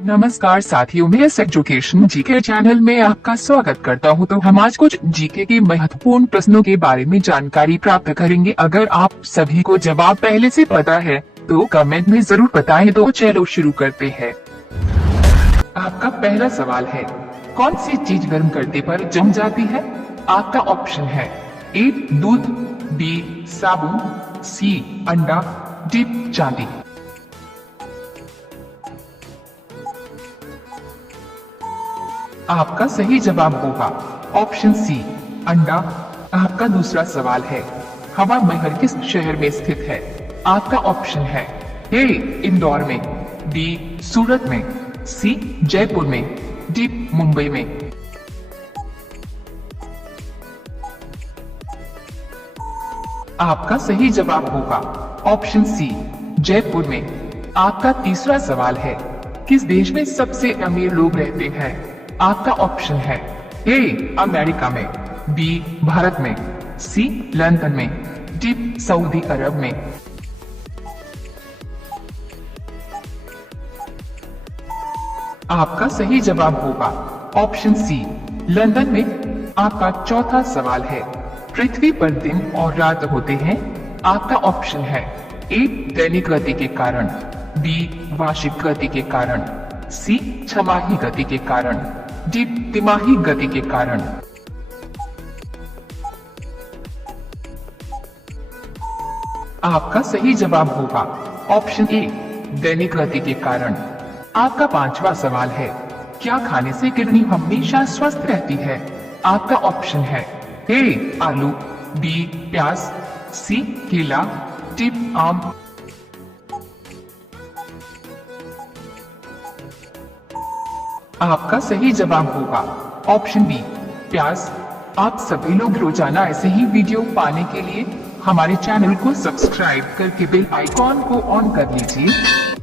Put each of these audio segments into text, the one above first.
नमस्कार साथियों, मैं इस एजुकेशन जीके चैनल में आपका स्वागत करता हूं। तो हम आज कुछ जीके के महत्वपूर्ण प्रश्नों के बारे में जानकारी प्राप्त करेंगे। अगर आप सभी को जवाब पहले से पता है तो कमेंट में जरूर बताएं। तो चलो शुरू करते हैं। आपका पहला सवाल है, कौन सी चीज गर्म करने पर जम जाती है? आपका ऑप्शन है ए दूध, बी साबुन, सी अंडा, डी चांदी। आपका सही जवाब होगा ऑप्शन सी अंडा। आपका दूसरा सवाल है, हवा महल किस शहर में स्थित है? आपका ऑप्शन है ए इंदौर में, बी सूरत में, सी जयपुर में, डी मुंबई में। आपका सही जवाब होगा ऑप्शन सी जयपुर में। आपका तीसरा सवाल है, किस देश में सबसे अमीर लोग रहते हैं? आपका ऑप्शन है ए अमेरिका में, बी भारत में, सी लंदन में, डी सऊदी अरब में। आपका सही जवाब होगा ऑप्शन सी लंदन में। आपका चौथा सवाल है, पृथ्वी पर दिन और रात होते हैं। आपका ऑप्शन है ए दैनिक गति के कारण, बी वार्षिक गति के कारण, सी छमाही गति के कारण, डी तिमाही गति के कारण। आपका सही जवाब होगा ऑप्शन ए दैनिक गति के कारण। आपका पांचवा सवाल है, क्या खाने से किडनी हमेशा स्वस्थ रहती है? आपका ऑप्शन है ए आलू, बी प्याज, सी केला, डी आम। आपका सही जवाब होगा ऑप्शन बी प्याज। आप सभी लोग रोजाना ऐसे ही वीडियो पाने के लिए हमारे चैनल को सब्सक्राइब करके बेल आइकॉन को ऑन कर लीजिए।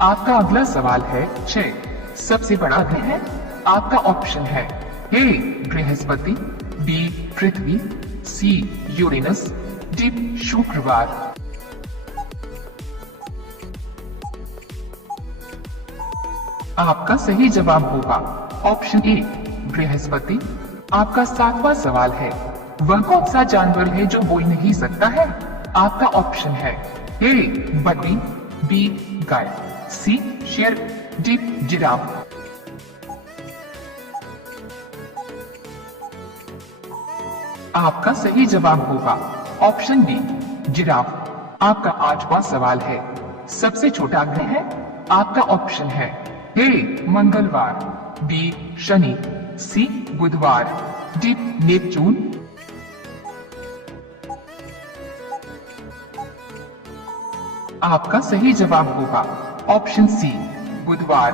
आपका अगला सवाल है, 6 सबसे बड़ा ग्रह है? आपका ऑप्शन है ए बृहस्पति, बी पृथ्वी, सी यूरेनस, डी शुक्रवार। आपका सही जवाब होगा ऑप्शन ए बृहस्पति। आपका सातवां सवाल है, वह कौन सा जानवर है जो बोल नहीं सकता है? आपका ऑप्शन है ए बकरी, बी गाय, सी शेर, डी जिराफ। आपका सही जवाब होगा ऑप्शन बी जिराफ। आपका आठवां सवाल है, सबसे छोटा ग्रह है? आपका ऑप्शन है ए मंगलवार, बी शनि, सी बुधवार, डी नेपच्यून। आपका सही जवाब होगा ऑप्शन सी बुधवार।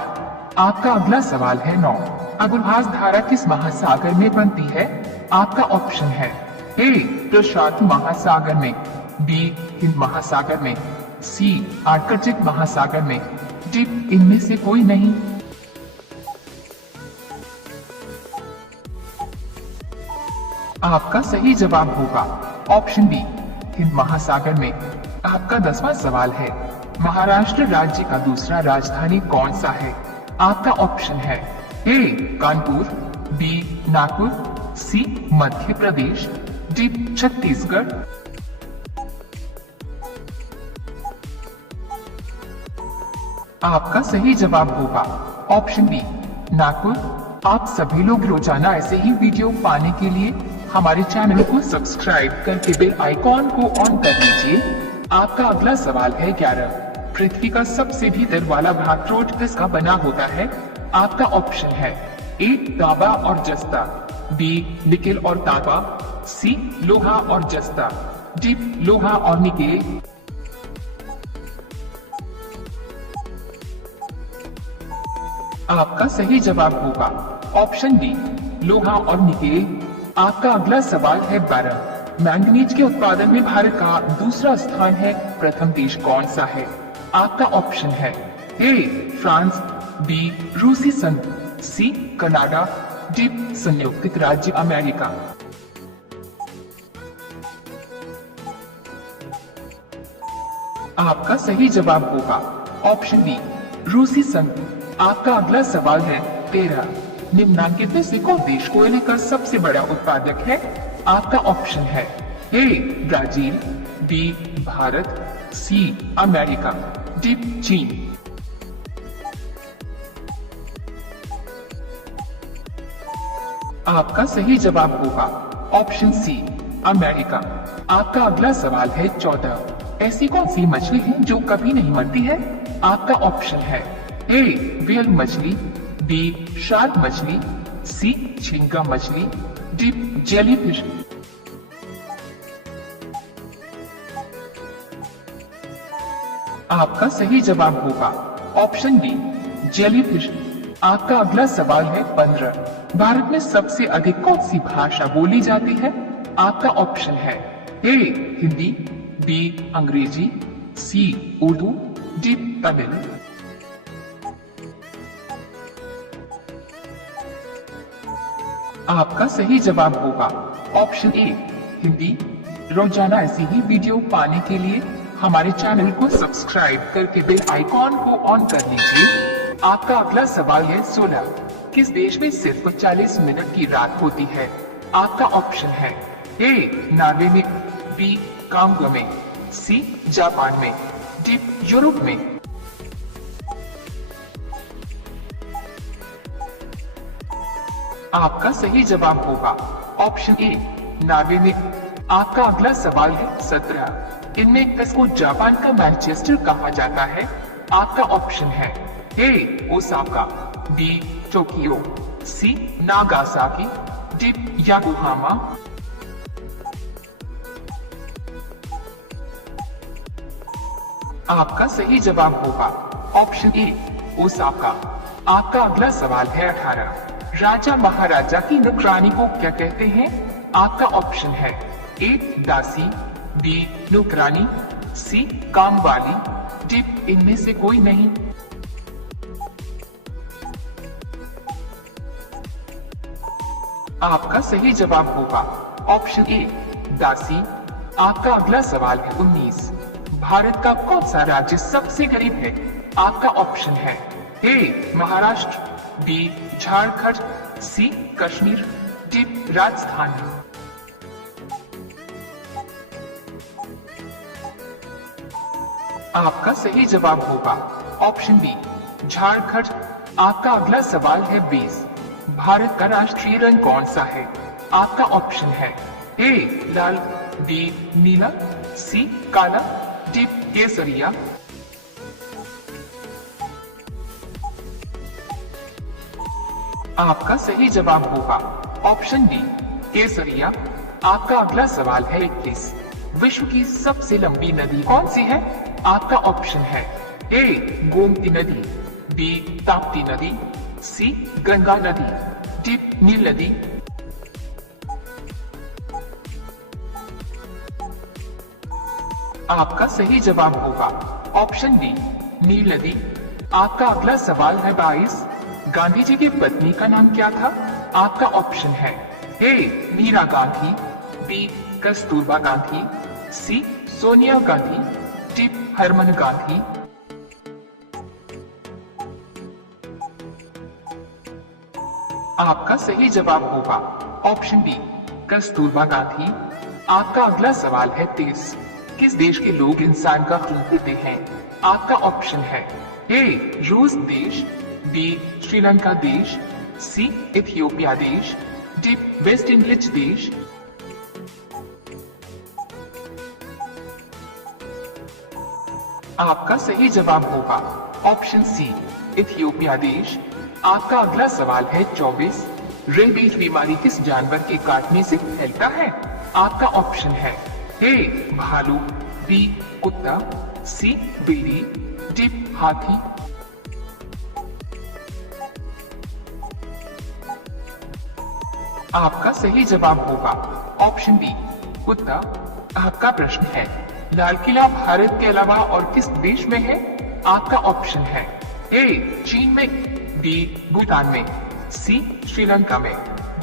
आपका अगला सवाल है 9 अगुलहास धारा किस महासागर में बनती है? आपका ऑप्शन है ए प्रशांत महासागर में, बी हिंद महासागर में, सी आर्कटिक महासागर में, डी इनमें से कोई नहीं। आपका सही जवाब होगा ऑप्शन बी हिंद महासागर में। आपका 10वां सवाल है, महाराष्ट्र राज्य का दूसरा राजधानी कौन सा है? आपका ऑप्शन है ए कानपुर, बी नागपुर, सी मध्य प्रदेश, डी छत्तीसगढ़। आपका सही जवाब होगा ऑप्शन बी नागपुर। आप सभी लोग रोजाना ऐसे ही वीडियो पाने के लिए हमारे चैनल को सब्सक्राइब करके बेल आइकॉन को ऑन कर लीजिए। आपका अगला सवाल है 11 पृथ्वी का सबसे भीतर वाला भाग रोड किसका बना होता है? आपका ऑप्शन है ए तांबा और जस्ता, बी निकेल और तांबा, सी लोहा और जस्ता, डी लोहा और निकेल। आपका सही जवाब होगा ऑप्शन डी लोहा और निकेल। आपका अगला सवाल है 12 मैंगनीज के उत्पादन में भारत का दूसरा स्थान है, प्रथम देश कौन सा है? आपका ऑप्शन है ए फ्रांस, बी रूसी संघ, सी कनाडा, डी संयुक्त राज्य अमेरिका। आपका सही जवाब होगा ऑप्शन बी रूसी संघ। आपका अगला सवाल है 13। निम्नलिखित में से कौन देश कोयले का सबसे बड़ा उत्पादक है? आपका ऑप्शन है A Brazil, B Bharat, C America, D चीन। आपका सही जवाब होगा ऑप्शन सी अमेरिका। आपका अगला सवाल है 14। ऐसी कौन सी मछली है जो कभी नहीं मरती है? आपका ऑप्शन है ए व्हेल मछली, बी शार्क मछली, सी झींगा मछली, डी जेलीफिश। आपका सही जवाब होगा ऑप्शन बी जेलीफिश। आपका अगला सवाल है 15। भारत में सबसे अधिक कौन सी भाषा बोली जाती है? आपका ऑप्शन है ए हिंदी, बी अंग्रेजी, सी उर्दू, डी तमिल। आपका सही जवाब होगा ऑप्शन ए हिंदी। रोजाना ऐसी ही वीडियो पाने के लिए हमारे चैनल को सब्सक्राइब करके बेल आइकॉन को ऑन कर लीजिए। आपका अगला सवाल है 16। किस देश में सिर्फ 40 मिनट की रात होती है? आपका ऑप्शन है ए नॉर्वे में, बी कांगो में, सी जापान में, डी यूरोप में। आपका सही जवाब होगा ऑप्शन ए नॉर्वे में। आपका अगला सवाल है 17। इनमें किसको जापान का मैनचेस्टर कहा जाता है? आपका ऑप्शन है ए ओसाका, बी टोक्यो, सी नागासाकी, डी योकोहामा। आपका सही जवाब होगा ऑप्शन ए ओसाका। आपका अगला सवाल है 18। राजा महाराजा की नौकरानी को क्या कहते हैं? आपका ऑप्शन है ए दासी, बी नौकरानी, सी कामवाली, डी इनमें से कोई नहीं। आपका सही जवाब होगा ऑप्शन ए दासी। आपका अगला सवाल है 19। भारत का कौन सा राज्य सबसे गरीब है? आपका ऑप्शन है ए महाराष्ट्र, बी झारखंड, सी कश्मीर, डी राजस्थान। आपका सही जवाब होगा ऑप्शन बी झारखंड। आपका अगला सवाल है 20। भारत का राष्ट्रीय रंग कौन सा है? आपका ऑप्शन है ए लाल, बी नीला, सी काला, डी केसरिया। आपका सही जवाब होगा ऑप्शन डी केसरिया। आपका अगला सवाल है 21। विश्व की सबसे लंबी नदी कौन सी है? आपका ऑप्शन है ए गोमती नदी, बी ताप्ती नदी, सी गंगा नदी, डी नील नदी। आपका सही जवाब होगा ऑप्शन डी नील नदी। आपका अगला सवाल है 22। गांधी जी की पत्नी का नाम क्या था? आपका ऑप्शन है ए मीरा गांधी, बी कस्तूरबा गांधी, सी सोनिया गांधी, डी हरमन गांधी। आपका सही जवाब होगा ऑप्शन बी कस्तूरबा गांधी। आपका अगला सवाल है 23। किस देश के लोग इंसान का खून पीते हैं? आपका ऑप्शन है ए रूस देश, बी श्रीलंका देश, सी इथियोपिया देश, डी वेस्ट इंडीज देश। आपका सही जवाब होगा ऑप्शन सी इथियोपिया देश। आपका अगला सवाल है 24। रेबीज बीमारी किस जानवर के काटने से फैलता है? आपका ऑप्शन है ए भालू, बी कुत्ता, सी बिल्ली, डी हाथी। आपका सही जवाब होगा ऑप्शन बी कुत्ता। आपका प्रश्न है लाल किला भारत के अलावा और किस देश में है? आपका ऑप्शन है ए चीन में, बी भूटान में, सी श्रीलंका में,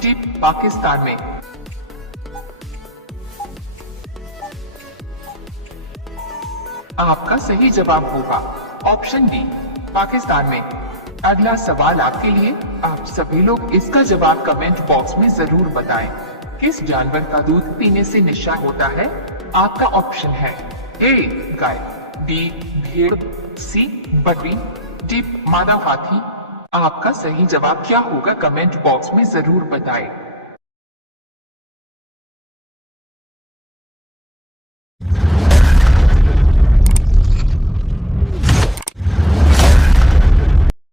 डी पाकिस्तान में। आपका सही जवाब होगा ऑप्शन बी पाकिस्तान में। अगला सवाल आपके लिए। आप सभी लोग इसका जवाब कमेंट बॉक्स में जरूर बताएं। किस जानवर का दूध पीने से नशा होता है? आपका ऑप्शन है ए गाय, बी भेड़, सी बकरी, डी मानव हाथी। आपका सही जवाब क्या होगा कमेंट बॉक्स में जरूर बताएं।